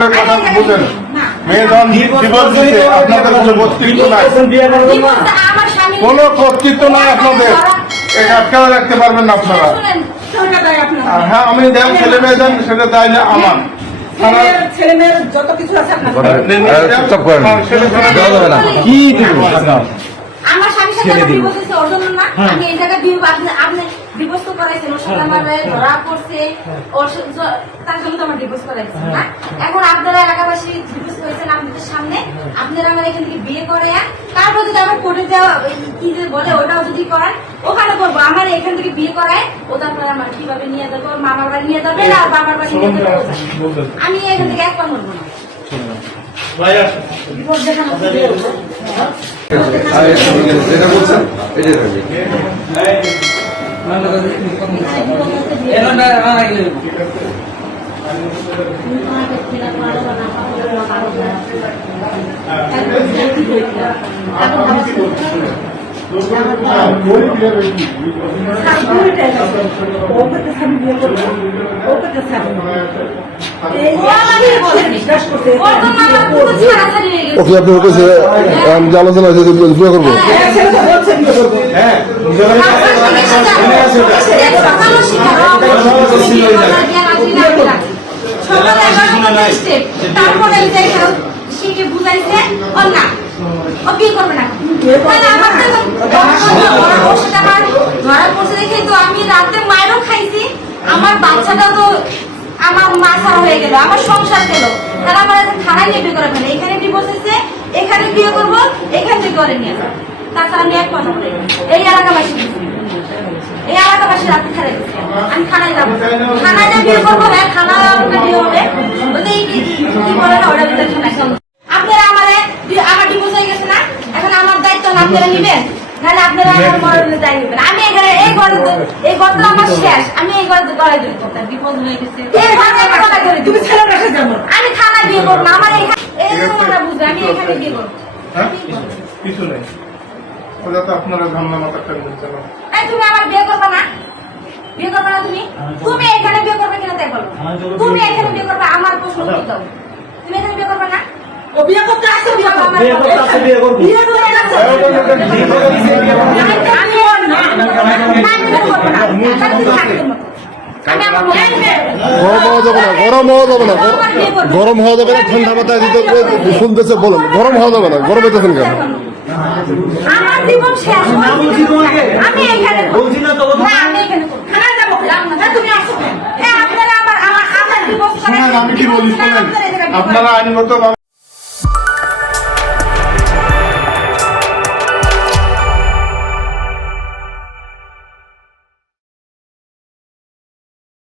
কোনো কর্তৃত্ব নাই। আমার স্বামী। কোনো কর্তৃত্ব নাই আপনাদের। এটা আটকাও রাখতে পারবেন না আপনারা। আর হ্যাঁ আমি দেন ছেলে মেয়ে দেন সেটা দায় না আমার। থানার ছেলে মেয়ের যত কিছু আছে আপনার চুপ করেন। হ্যাঁ, যাবে না। কি দিব? আমার স্বামীর সাথে আমার না আমি এই জায়গায় আপনি আমার ধরা পড়ছে ওর তার জন্য তো আমার ডিভোর্স করাইছেন না। এখন আপনারা এলাকাবাসী ডিভোর্স করেছেন আপনাদের সামনে আপনারা আমার এখান থেকে বিয়ে করে তারপর যদি আমার কোর্টে দেওয়া কি যে বলে ওটাও যদি করায় ওখানে করব। আমার এখান থেকে বিয়ে করায় ও তারপরে আমার কীভাবে নিয়ে যাবে? ওর মামার বাড়ি নিয়ে যাবে না বাবার বাড়ি নিয়ে যাবে? আমি এখান থেকে এক পা নড়বো না। যেটা বলছেন? এটাই থাকবে তো স্বামী বিয়ে করবে। ওকে আপনি আমি যে আলোচনা হয়েছে বিয়ে করব? তারপরে বুঝাইছে না। ও বিয়ে করবে না। আমার ধরা পড়ছে দেখে তো আমি রাতে মায়েরও খাইছি আমার বাচ্চাটা তো আমার মা ছাড়া হয়ে গেল, আমার সংসার গেল। তারা আমার খানায় নিয়ে বিয়ে করে ফেলে এখানে ডিভোর্স বসেছে এখানে বিয়ে করব, এখান থেকে করে নিয়ে যাব তাছাড়া আমি এক কথা বলি এই এলাকাবাসী এই এলাকাবাসী রাতে ছাড়া আমি থানায় যাব। থানায় যা বিয়ে করব হ্যাঁ থানা বিয়ে হবে ওদের এই কি কি বলে না ওটা ভিতরে থানায় আপনারা আমার আমার ডিভোর্স হয়ে গেছে না এখন আমার দায়িত্ব না আপনারা নিবেন নাহলে আপনারা আমার মরণের দায় নিবেন। আমি এখানে এই ঘরে তো- এই ঘরটা আমার শেষ। আমি এই ঘরে গড়াই দিই তার ডিভোর্স হয়ে গেছে। এই ঘরে আমি গড়াই ধরে তুমি দিই। ছেলে রাখে যেমন আমি থানায় বিয়ে করব আমার এখানে এই তোমরা বুঝবে আমি এখানে বিয়ে করব। হ্যাঁ? কিছু নেই ওটা তো আপনারা ঝামেলা মাথা চলো এই তুমি আমার বিয়ে করবে না? বিয়ে করবে না তুমি? তুমি এখানে বিয়ে করবে কিনা তাই বলো তুমি এখানে বিয়ে করবে আমার প্রশ্ন উত্তর। দাও তুমি এখানে বিয়ে করবে না? ও বিয়ে করতে আসছে বিয়ে করবে বিয়ে করতে আসছে, বিয়ে করবে। বিয়ে করতে আসছে আমি ওর না না, আমি বিয়ে করব না আমি থাকতে মতো। আমি আমার মনে গরম হওয়া যাবে না গরম হওয়া যাবে না গর- গরম হওয়া যাবে না ঠান্ডা মাথায় দিতে শুনতেছে বলেন গরম হওয়া যাবে না গরমে হইতেছেন কেন? হ্যাঁ আপনারা আমার আমার আমার ডিভোর্স শুনেন আমি কি বলি শোনেন। আপনারা আইনগত